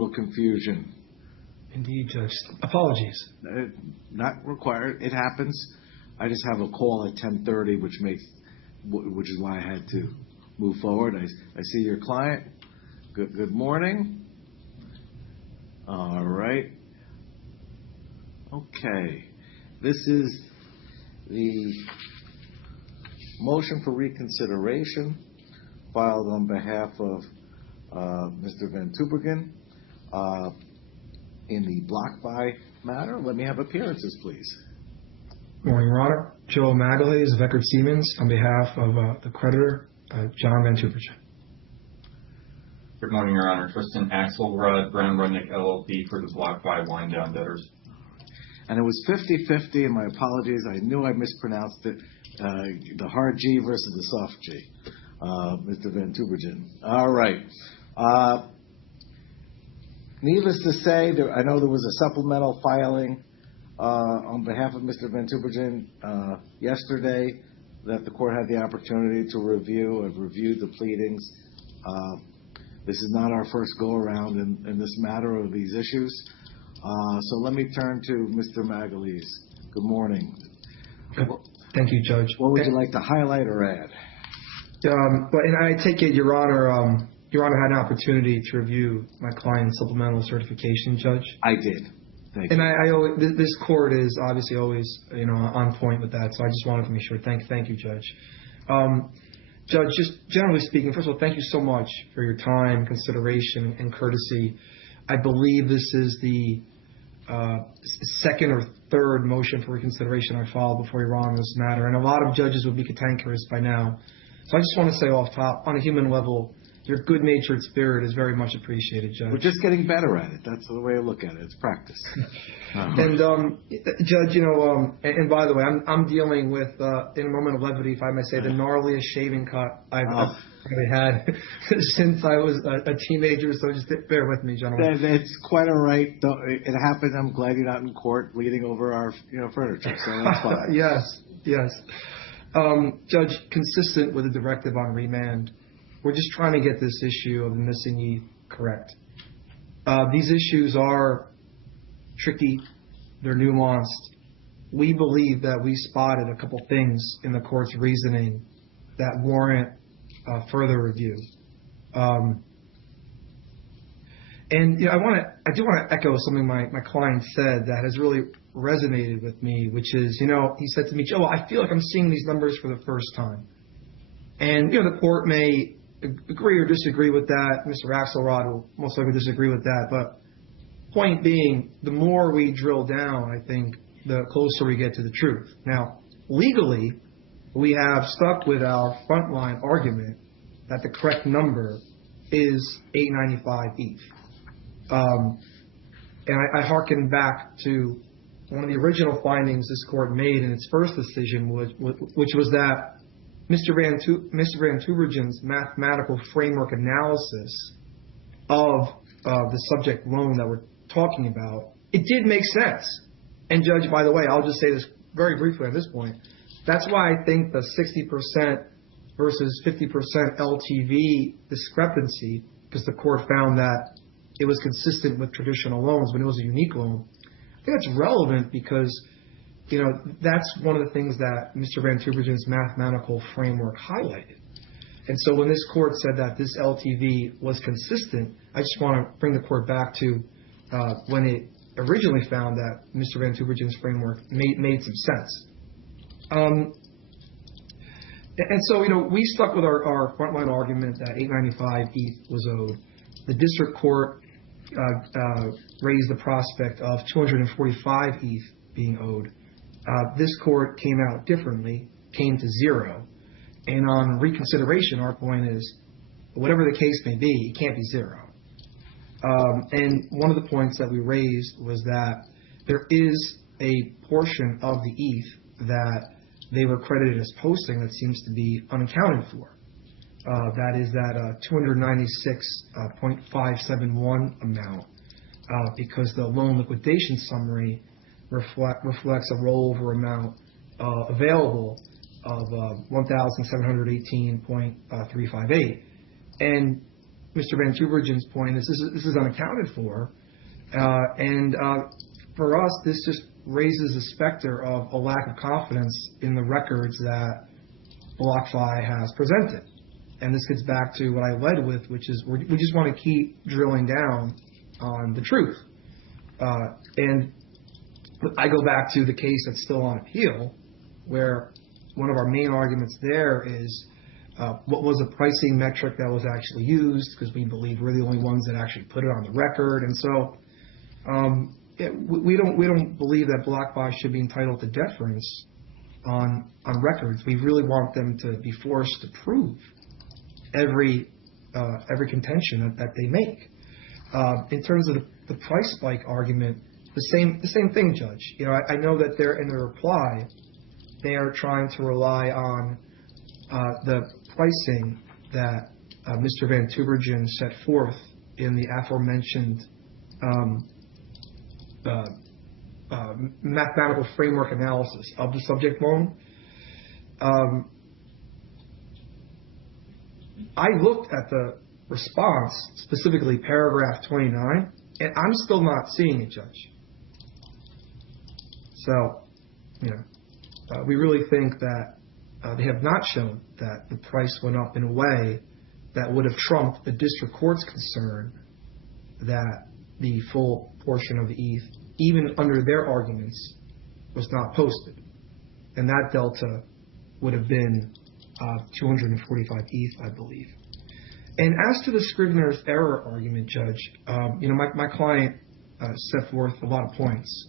little confusion. Indeed, Judge. Apologies. Not required. It happens. I just have a call at 10:30, which is why I had to move forward. I see your client. Good morning. All right. Okay. This is the motion for reconsideration filed on behalf of Mr. Van Tubergen in the BlockFi matter. Let me have appearances, please. Good morning, Your Honor. Joe Magalays of Eckert Siemens on behalf of the creditor, John Van Tubergen. Good morning, Your Honor. Tristan Axelrod, Brown Rudnick LLP for the BlockFi wind down debtors. And it was 50-50, and my apologies. I knew I mispronounced it. The hard G versus the soft G, Mr. Van Tubergen. All right. Needless to say, I know there was a supplemental filing on behalf of Mr. Van Tubergen yesterday that the court had the opportunity to review. I've reviewed the pleadings. This is not our first go-around in this matter of these issues. So let me turn to Mr. Magalays. Good morning. Thank you, Judge. What would you like to highlight or add? And I take it, Your Honor, Your Honor had an opportunity to review my client's supplemental certification, Judge. I did. Thank you. And this court is obviously always, on point with that. So I just wanted to make sure. Thank you, Judge. Judge, just generally speaking, first of all, thank you so much for your time, consideration, and courtesy. I believe this is the second or third motion for reconsideration I filed before Your Honor on this matter, and a lot of judges would be cantankerous by now. So I just want to say off top, on a human level, your good-natured spirit is very much appreciated, Judge. We're just getting better at it. That's the way I look at it. It's practice. And Judge, and by the way, I'm dealing with, in a moment of levity, if I may say, the gnarliest shaving cut I've really had since I was a teenager. So just bear with me, gentlemen. It's quite all right. It happens. I'm glad you're not in court bleeding over our furniture. So that's fine. Yes. Judge, consistent with the directive on remand, we're just trying to get this issue of the missing ETH correct. These issues are tricky. They're nuanced. We believe that we spotted a couple things in the court's reasoning that warrant further review. And I do want to echo something my client said that has really resonated with me, which is, he said to me, Joe, I feel like I'm seeing these numbers for the first time. And, the court may agree or disagree with that. Mr. Axelrod will most likely disagree with that. But point being, the more we drill down, I think, the closer we get to the truth. Now, legally, we have stuck with our frontline argument that the correct number is 895 ETH. And I hearken back to one of the original findings this court made in its first decision, which was that Mr. Van Tubergen's mathematical framework analysis of the subject loan that we're talking about, it did make sense. And Judge, by the way, I'll just say this very briefly at this point. That's why I think the 60% versus 50% LTV discrepancy, because the court found that it was consistent with traditional loans, but it was a unique loan. I think that's relevant because that's one of the things that Mr. Van Tubergen's mathematical framework highlighted. And so when this court said that this LTV was consistent, I just want to bring the court back to when it originally found that Mr. Van Tubergen's framework made some sense. And so, we stuck with our frontline argument that 895 ETH was owed. The district court raised the prospect of 245 ETH being owed. This court came out differently, came to zero. And on reconsideration, our point is, whatever the case may be, it can't be zero. And one of the points that we raised was that there is a portion of the ETH that they were credited as posting that seems to be unaccounted for. That is that 296.571 amount, because the loan liquidation summary reflects a rollover amount available of 1,718.358. And Mr. Van Tubergen's point is this is unaccounted for, and for us, this just raises the specter of a lack of confidence in the records that BlockFi has presented. And this gets back to what I led with, which is we just want to keep drilling down on the truth. And I go back to the case that's still on appeal, where one of our main arguments there is what was the pricing metric that was actually used, because we believe we're the only ones that actually put it on the record. And so we don't believe that BlockFi should be entitled to deference on records. We really want them to be forced to prove every contention that they make. In terms of the price spike argument, the same thing, Judge. I know that they're in their reply, they are trying to rely on the pricing that Mr. Van Tubergen set forth in the aforementioned mathematical framework analysis of the subject loan. I looked at the response, specifically paragraph 29, and I'm still not seeing it, Judge. So, we really think that they have not shown that the price went up in a way that would have trumped the district court's concern that the full portion of the ETH, even under their arguments, was not posted. And that delta would have been 245 ETH, I believe. And as to the Scrivener's error argument, Judge, my client set forth a lot of points,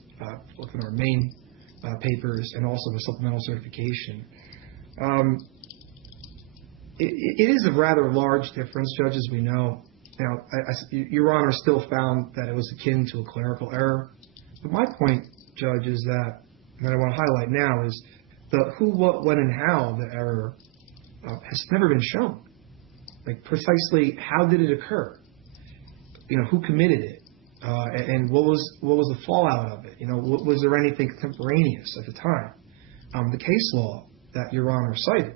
both in our main papers and also the supplemental certification. It is a rather large difference, Judge, as we know. Now, Your Honor still found that it was akin to a clerical error. But my point, Judge, is that I want to highlight now is the who, what, when, and how the error has never been shown. Like precisely how did it occur? Who committed it? And what was the fallout of it? Was there anything contemporaneous at the time? The case law that Your Honor cited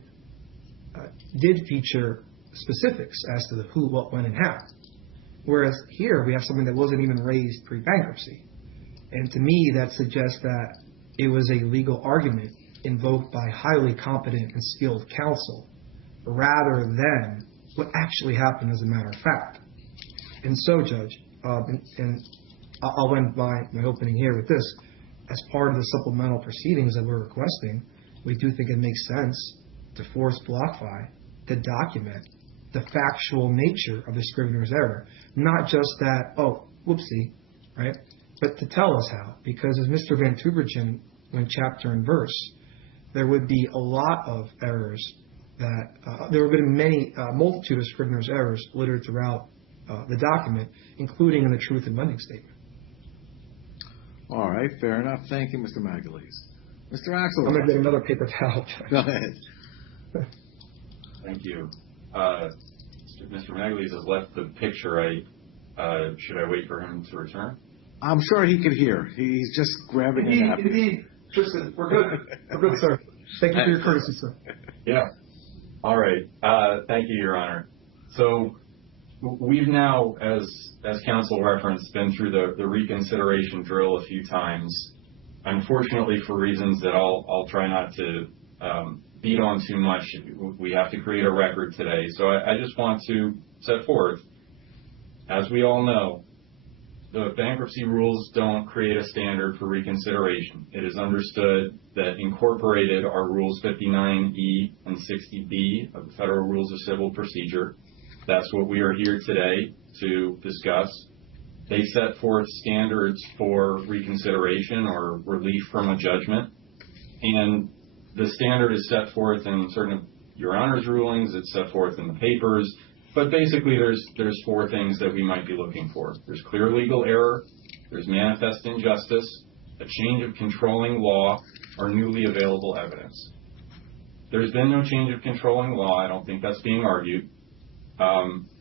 did feature specifics as to the who, what, when, and how. Whereas here we have something that wasn't even raised pre-bankruptcy. And to me, that suggests that it was a legal argument invoked by highly competent and skilled counsel rather than what actually happened as a matter of fact. And so, Judge, and I'll end my opening here with this. As part of the supplemental proceedings that we're requesting, we do think it makes sense to force BlockFi to document the factual nature of the Scrivener's error. Not just that, oh, whoopsie, right? But to tell us how. Because as Mr. Van Tubergen went chapter and verse, there would be a lot of errors that, there would have been many, multitude of Scrivener's errors littered throughout the document, including in the truth and lending statement. All right, fair enough. Thank you, Mr. Magalese. Mr. Axel. I'm going to get another paper towel. Go ahead. Thank you. Mr. Magalese has left the picture. Should I wait for him to return? I'm sure he could hear. He's just grabbing a napkin. Indeed. Tristan, we're good. We're good, sir. Thank you for your courtesy, sir. Yeah. All right. Thank you, Your Honor. So we've now, as counsel referenced, been through the reconsideration drill a few times. Unfortunately, for reasons that I'll try not to beat on too much, we have to create a record today. So I just want to set forth, as we all know, the bankruptcy rules don't create a standard for reconsideration. It is understood that incorporated are Rules 59E and 60B of the Federal Rules of Civil Procedure. That's what we are here today to discuss. They set forth standards for reconsideration or relief from a judgment. And the standard is set forth in certain of Your Honor's rulings. It's set forth in the papers. But basically, there's four things that we might be looking for. There's clear legal error, there's manifest injustice, a change of controlling law, or newly available evidence. There's been no change of controlling law. I don't think that's being argued.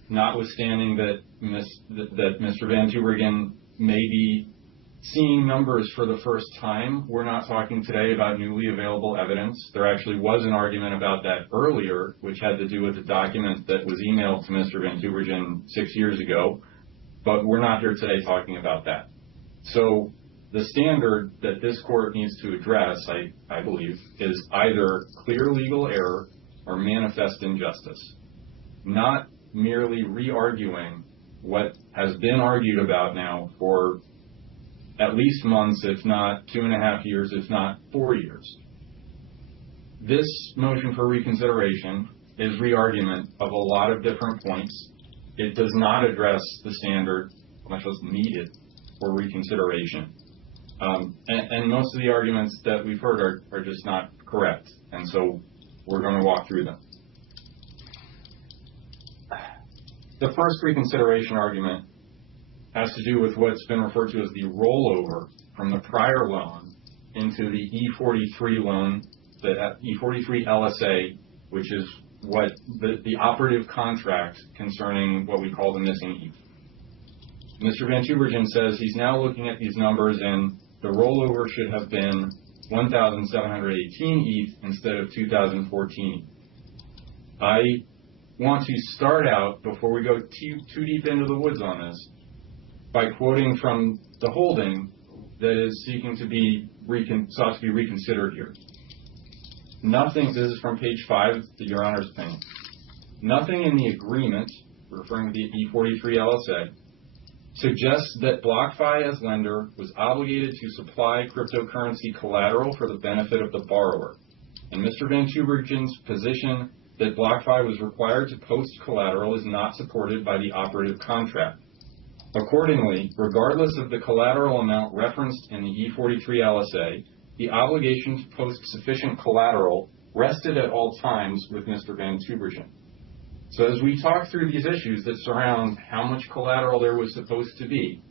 Notwithstanding that Mr. Van Tubergen may be seeing numbers for the first time. We're not talking today about newly available evidence. There actually was an argument about that earlier, which had to do with a document that was emailed to Mr. Van Tubergen 6 years ago, but we're not here today talking about that. So the standard that this court needs to address, I believe, is either clear legal error or manifest injustice, not merely re-arguing what has been argued about now for at least months, if not 2.5 years, if not 4 years. This motion for reconsideration is re-argument of a lot of different points. It does not address the standard, much less needed, for reconsideration. And most of the arguments that we've heard are just not correct, and so we're going to walk through them. The first reconsideration argument has to do with what's been referred to as the rollover from the prior loan into the E43 loan, the E43 LSA, which is what the operative contract concerning what we call the missing ETH. Mr. Van Tubergen says he's now looking at these numbers and the rollover should have been 1,718 ETH instead of 2,014. I want to start out, before we go too deep into the woods on this, by quoting from the holding that is seeking to be sought to be reconsidered here. Nothing, this is from page 5, to Your Honor's opinion. Nothing in the agreement, referring to the E43 LSA, suggests that BlockFi as lender was obligated to supply cryptocurrency collateral for the benefit of the borrower. And Mr. Van Tubergen's position that BlockFi was required to post collateral is not supported by the operative contract. Accordingly, regardless of the collateral amount referenced in the E43 LSA, the obligation to post sufficient collateral rested at all times with Mr. Van Tubergen. So as we talk through these issues that surround how much collateral there was supposed to be,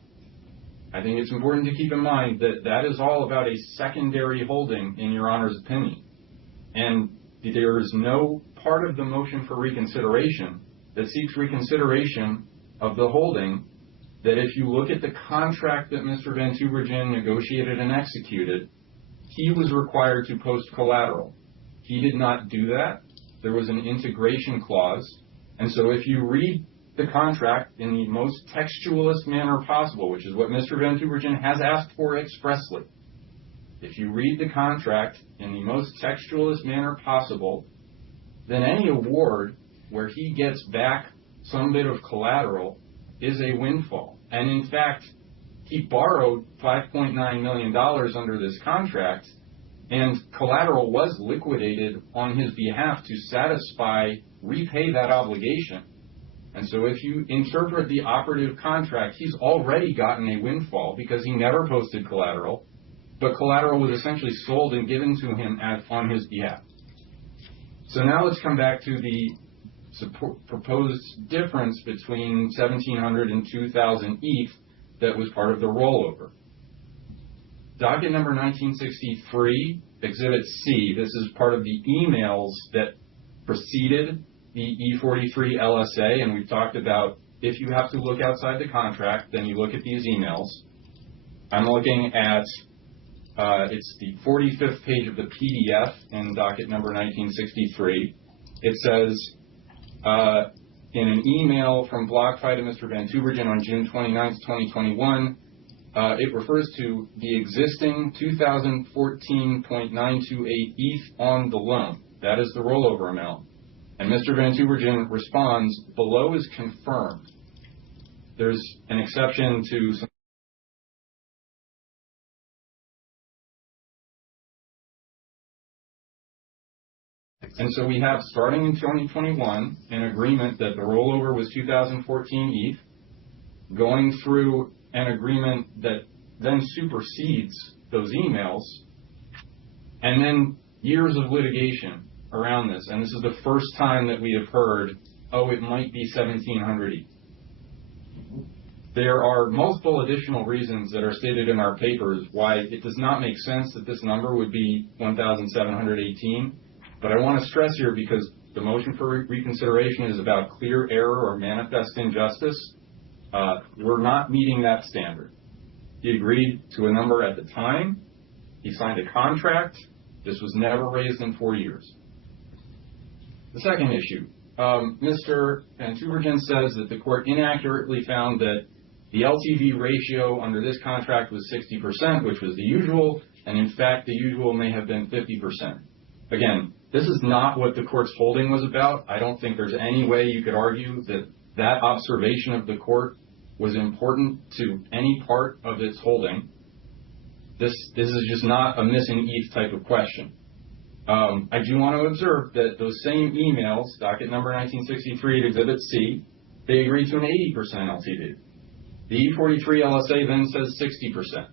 I think it's important to keep in mind that that is all about a secondary holding in Your Honor's opinion. And there is no part of the motion for reconsideration that seeks reconsideration of the holding that if you look at the contract that Mr. Van Tubergen negotiated and executed, he was required to post collateral. He did not do that. There was an integration clause. And so if you read the contract in the most textualist manner possible, which is what Mr. Van Tubergen has asked for expressly, if you read the contract in the most textualist manner possible, then any award where he gets back some bit of collateral is a windfall. And in fact, he borrowed $5.9 million under this contract, and collateral was liquidated on his behalf to repay that obligation. And so if you interpret the operative contract, he's already gotten a windfall because he never posted collateral, but collateral was essentially sold and given to him on his behalf. So now let's come back to the proposed difference between 1,700 and 2,000 ETH that was part of the rollover. Docket number 1963, Exhibit C, this is part of the emails that preceded the E43 LSA, and we've talked about if you have to look outside the contract, then you look at these emails. I'm looking at, it's the 45th page of the PDF in docket number 1963. It says, in an email from BlockFi to Mr. Van Tubergen on June 29th, 2021, it refers to the existing 2014.928 ETH on the loan. That is the rollover amount. And Mr. Van Tubergen responds, below is confirmed. There's an exception to some. And so we have, starting in 2021, an agreement that the rollover was 2014 ETH, going through an agreement that then supersedes those emails, and then years of litigation around this. And this is the first time that we have heard, oh, it might be 1,700 ETH. There are multiple additional reasons that are stated in our papers why it does not make sense that this number would be 1,718. But I want to stress here, because the motion for reconsideration is about clear error or manifest injustice, we're not meeting that standard. He agreed to a number at the time. He signed a contract. This was never raised in 4 years. The second issue, Mr. Van Tuvergen says that the court inaccurately found that the LTV ratio under this contract was 60%, which was the usual, and in fact, the usual may have been 50%. Again, this is not what the court's holding was about. I don't think there's any way you could argue that that observation of the court was important to any part of its holding. This is just not a missing ETH type of question. I do want to observe that those same emails, docket number 1963 at Exhibit C, they agreed to an 80% LTV. The E43 LSA then says 60%.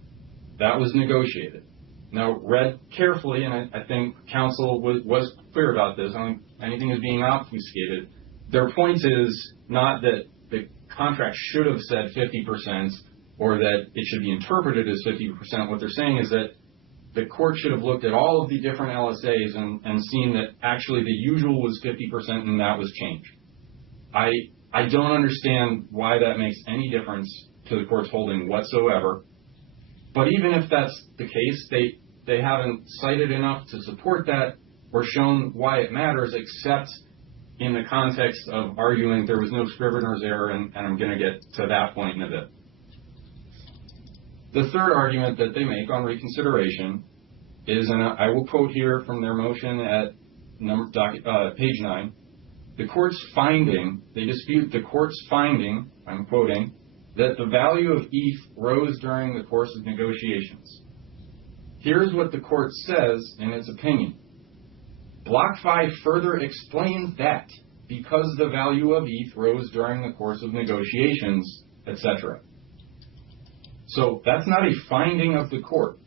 That was negotiated. Now, read carefully, and I think counsel was clear about this. I don't think anything is being obfuscated. Their point is not that the contract should have said 50% or that it should be interpreted as 50%. What they're saying is that the court should have looked at all of the different LSAs and seen that actually the usual was 50% and that was changed. I don't understand why that makes any difference to the court's holding whatsoever. But even if that's the case, they haven't cited enough to support that or shown why it matters, except in the context of arguing there was no scrivener's error, and I'm going to get to that point in a bit. The third argument that they make on reconsideration is, and I will quote here from their motion at page 9, the court's finding, they dispute the court's finding, I'm quoting, that the value of ETH rose during the course of negotiations. Here's what the court says in its opinion. BlockFi further explains that because the value of ETH rose during the course of negotiations, etc. So that's not a finding of the court.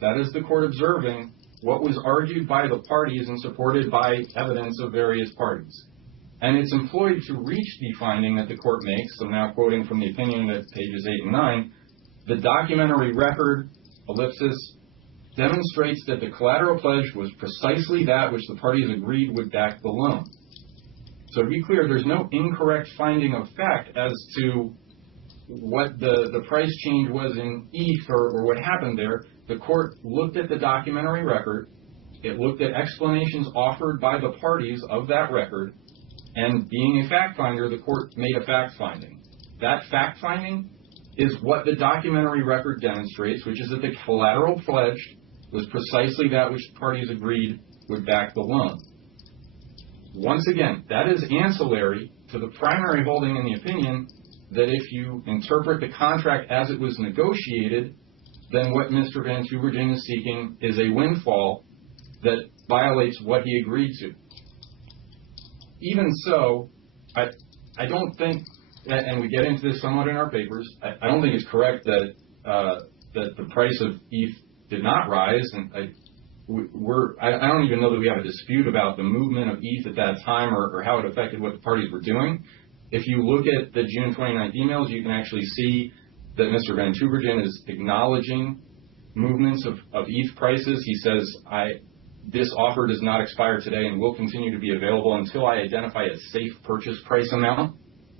That is the court observing what was argued by the parties and supported by evidence of various parties. And it's employed to reach the finding that the court makes. I'm now quoting from the opinion at pages 8 and 9. The documentary record, ellipsis, demonstrates that the collateral pledge was precisely that which the parties agreed would back the loan. So to be clear, there's no incorrect finding of fact as to what the price change was in ETH or what happened there. The court looked at the documentary record. It looked at explanations offered by the parties of that record. And being a fact finder, the court made a fact finding. That fact finding is what the documentary record demonstrates, which is that the collateral pledged was precisely that which the parties agreed would back the loan. Once again, that is ancillary to the primary holding in the opinion that if you interpret the contract as it was negotiated, then what Mr. Van Tuvergen is seeking is a windfall that violates what he agreed to. Even so, I don't think, and we get into this somewhat in our papers, I don't think it's correct that the price of ETH did not rise. And I don't even know that we have a dispute about the movement of ETH at that time or how it affected what the parties were doing. If you look at the June 29th emails, you can actually see that Mr. Van Tuvergen is acknowledging movements of ETH prices. He says, this offer does not expire today and will continue to be available until I identify a safe purchase price amount.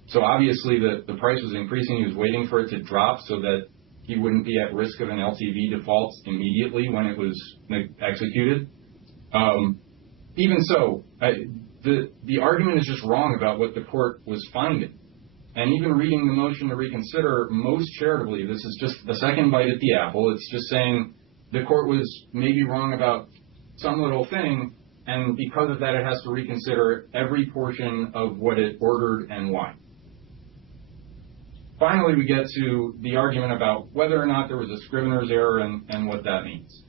So obviously the price was increasing. He was waiting for it to drop so that he wouldn't be at risk of an LTV default immediately when it was executed. Even so, the argument is just wrong about what the court was finding. And even reading the motion to reconsider most charitably, this is just the second bite at the apple. It's just saying the court was maybe wrong about some little thing, and because of that, it has to reconsider every portion of what it ordered and why. Finally, we get to the argument about whether or not there was a scrivener's error and what that means.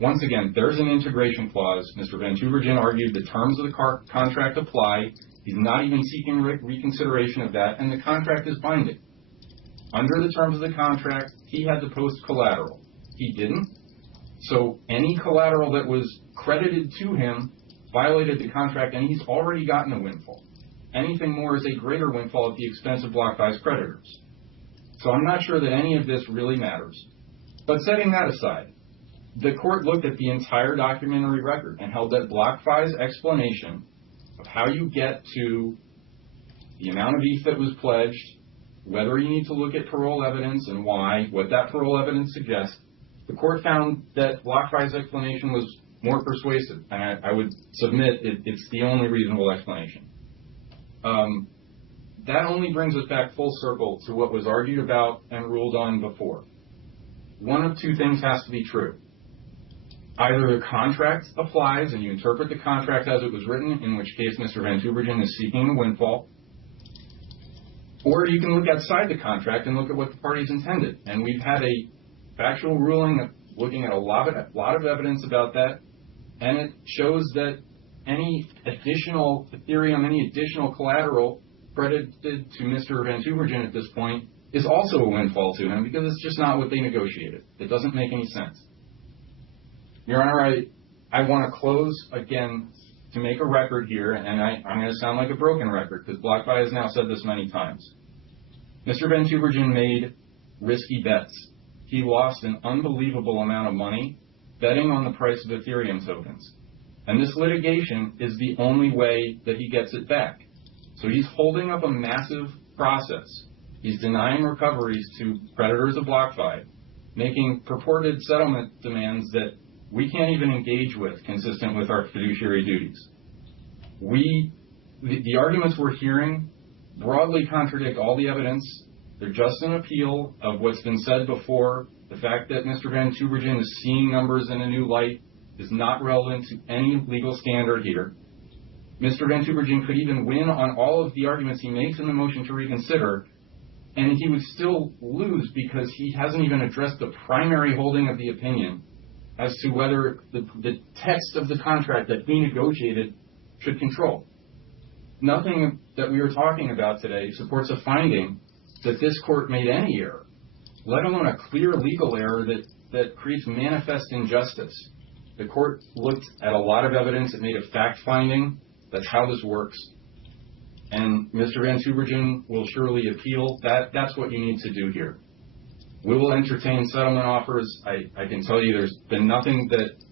Once again, there's an integration clause. Mr. Van Tuvergen argued the terms of the contract apply. He's not even seeking reconsideration of that, and the contract is binding. Under the terms of the contract, he had to post collateral. He didn't. So any collateral that was credited to him violated the contract, and he's already gotten a windfall. Anything more is a greater windfall at the expense of BlockFi's creditors. So I'm not sure that any of this really matters. But setting that aside, the court looked at the entire documentary record and held that BlockFi's explanation of how you get to the amount of ETH that was pledged whether you need to look at parole evidence and why, what that parole evidence suggests, the court found that BlockFi's explanation was more persuasive, and I would submit it's the only reasonable explanation. That only brings us back full circle to what was argued about and ruled on before. One of two things has to be true. Either the contract applies and you interpret the contract as it was written, in which case Mr. Van Tubergen is seeking a windfall, or you can look outside the contract and look at what the parties intended. And we've had a factual ruling looking at a lot of evidence about that, and it shows that any additional Ethereum, any additional collateral credited to Mr. Van Tubergen at this point is also a windfall to him because it's just not what they negotiated. It doesn't make any sense. Your Honor, I want to close again to make a record here, and I'm going to sound like a broken record because BlockFi has now said this many times. Mr. Van Tubergen made risky bets. He lost an unbelievable amount of money betting on the price of Ethereum tokens. And this litigation is the only way that he gets it back. So he's holding up a massive process. He's denying recoveries to creditors of BlockFi, making purported settlement demands that we can't even engage with consistent with our fiduciary duties. The arguments we're hearing broadly contradict all the evidence. They're just an appeal of what's been said before. The fact that Mr. Van Tubergen is seeing numbers in a new light is not relevant to any legal standard here. Mr. Van Tubergen could even win on all of the arguments he makes in the motion to reconsider, and he would still lose because he hasn't even addressed the primary holding of the opinion as to whether the text of the contract that he negotiated should control. Nothing that we are talking about today supports a finding that this court made any error, let alone a clear legal error that creates manifest injustice. The court looked at a lot of evidence. It made a fact finding. That's how this works. And Mr. Van Tubergen will surely appeal. That's what you need to do here. We will entertain settlement offers. I can tell you there's been nothing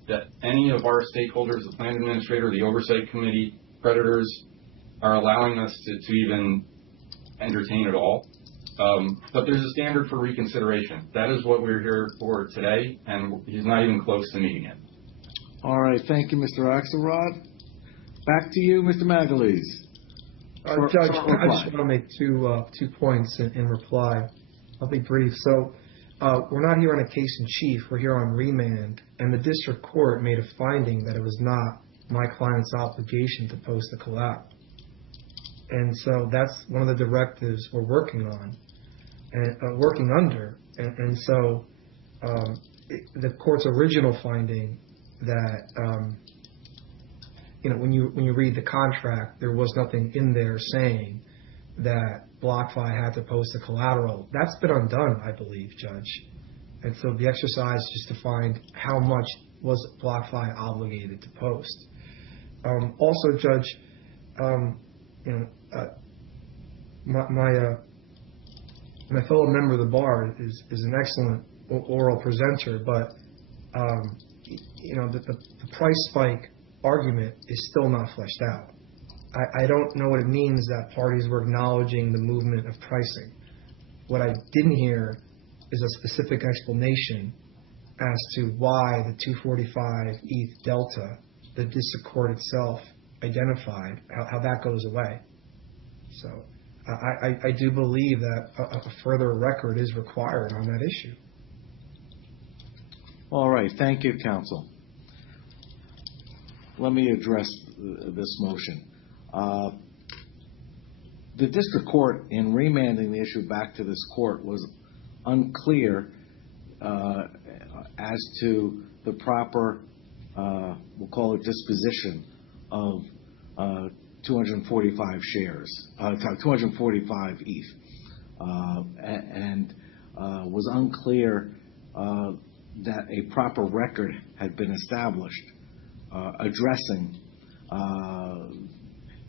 that any of our stakeholders, the plan administrator, the oversight committee, creditors, are allowing us to even entertain at all. But there's a standard for reconsideration. That is what we're here for today, and he's not even close to meeting it. All right. Thank you, Mr. Axelrod. Back to you, Mr. Magalese. Judge, I just want to make two points in reply. I'll be brief. So we're not here on a case in chief. We're here on remand, and the district court made a finding that it was not my client's obligation to post the collateral. And so that's one of the directives we're working on and working under. And so the court's original finding that when you read the contract, there was nothing in there saying that BlockFi had to post the collateral. That's been undone, I believe, Judge. And so the exercise is just to find how much was BlockFi obligated to post. Also, Judge, my fellow member of the bar is an excellent oral presenter, but the price spike argument is still not fleshed out. I don't know what it means that parties were acknowledging the movement of pricing. What I didn't hear is a specific explanation as to why the 245 ETH delta, the district court itself identified, how that goes away. So I do believe that a further record is required on that issue. All right. Thank you, counsel. Let me address this motion. The district court, in remanding the issue back to this court, was unclear as to the proper, we'll call it, disposition of 245 shares, 245 ETH, and was unclear that a proper record had been established addressing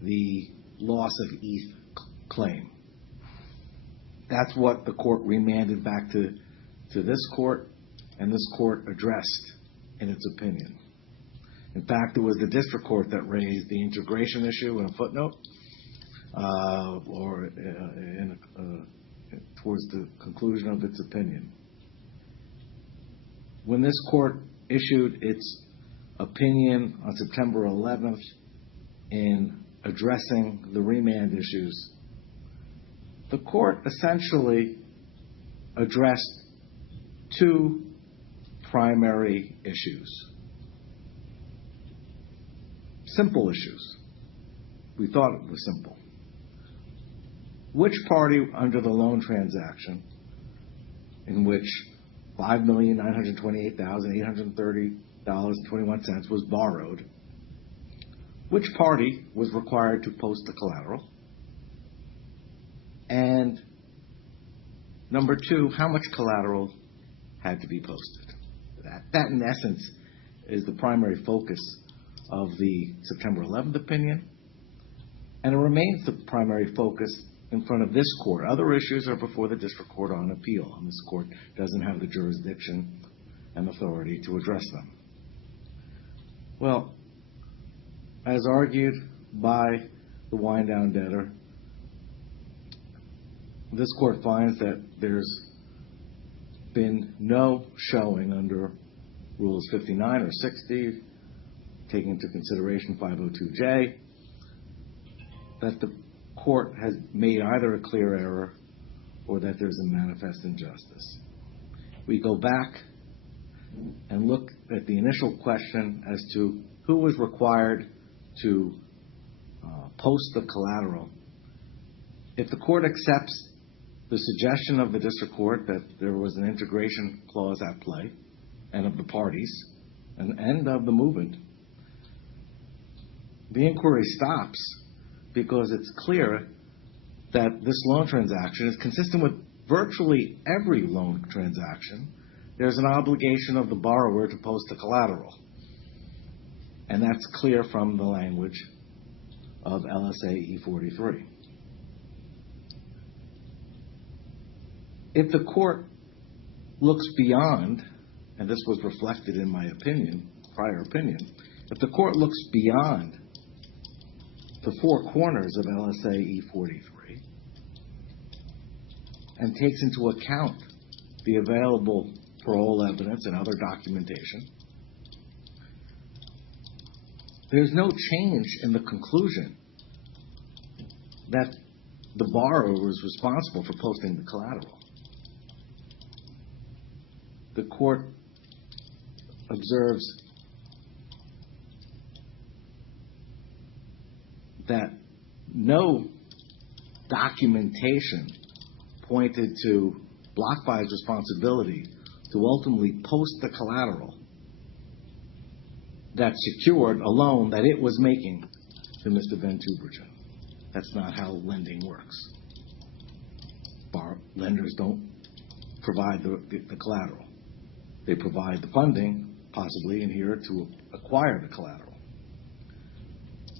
the loss of ETH claim. That's what the court remanded back to this court, and this court addressed in its opinion. In fact, it was the district court that raised the integration issue in a footnote, or in towards the conclusion of its opinion. When this court issued its opinion on September 11th in addressing the remand issues, the court essentially addressed two primary issues. Simple issues. We thought it was simple. Which party under the loan transaction in which $5,928,830.21 was borrowed, which party was required to post the collateral? And number two, how much collateral had to be posted? That in essence is the primary focus of the September 11th opinion, and it remains the primary focus in front of this court. Other issues are before the district court on appeal, and this court doesn't have the jurisdiction and authority to address them. Well, as argued by the wind-down debtor, this court finds that there's been no showing under Rules 59 or 60, taking into consideration 502J, that the court has made either a clear error or that there's a manifest injustice. We go back and look at the initial question as to who was required to post the collateral. If the court accepts the suggestion of the district court that there was an integration clause at play, and of the parties, and of the movement, the inquiry stops because it's clear that this loan transaction is consistent with virtually every loan transaction. There's an obligation of the borrower to post the collateral. And that's clear from the language of LSA E43. If the court looks beyond, and this was reflected in my opinion, prior opinion, if the court looks beyond the four corners of LSA E43 and takes into account the available parole evidence and other documentation, there's no change in the conclusion that the borrower was responsible for posting the collateral. The court observes that no documentation pointed to BlockFi's responsibility to ultimately post the collateral that secured a loan that it was making to Mr. Van Tubergen. That's not how lending works. Lenders don't provide the collateral. They provide the funding, possibly in here, to acquire the collateral.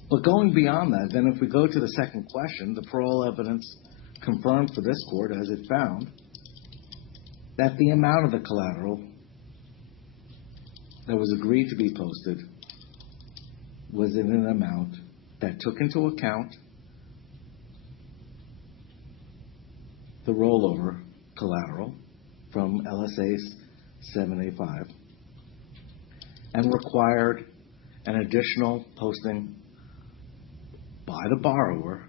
But going beyond that, then if we go to the second question, the parole evidence confirmed for this court, as it found, that the amount of the collateral that was agreed to be posted was in an amount that took into account the rollover collateral from LSA's 7A5 and required an additional posting by the borrower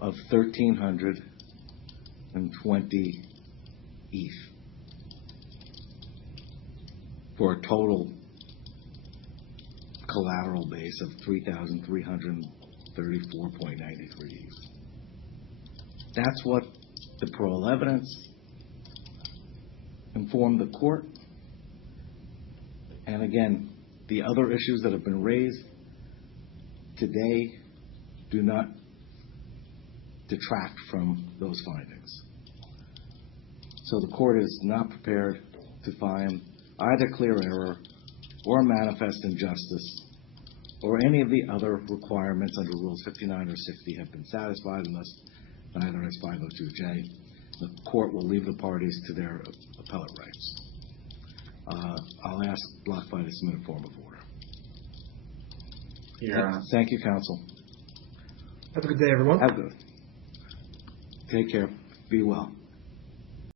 of 1,320 ETH for a total collateral base of 3,334.93 ETH. That's what the parole evidence informed the court. And again, the other issues that have been raised today do not detract from those findings. So the court is not prepared to find either clear error or manifest injustice or any of the other requirements under Rules 59 or 60 have been satisfied unless neither has 502J. The court will leave the parties to their appellate rights. I'll ask BlockFi to submit a form of order. Yeah. Thank you, counsel. Have a good day, everyone. Have a good. Take care. Be well.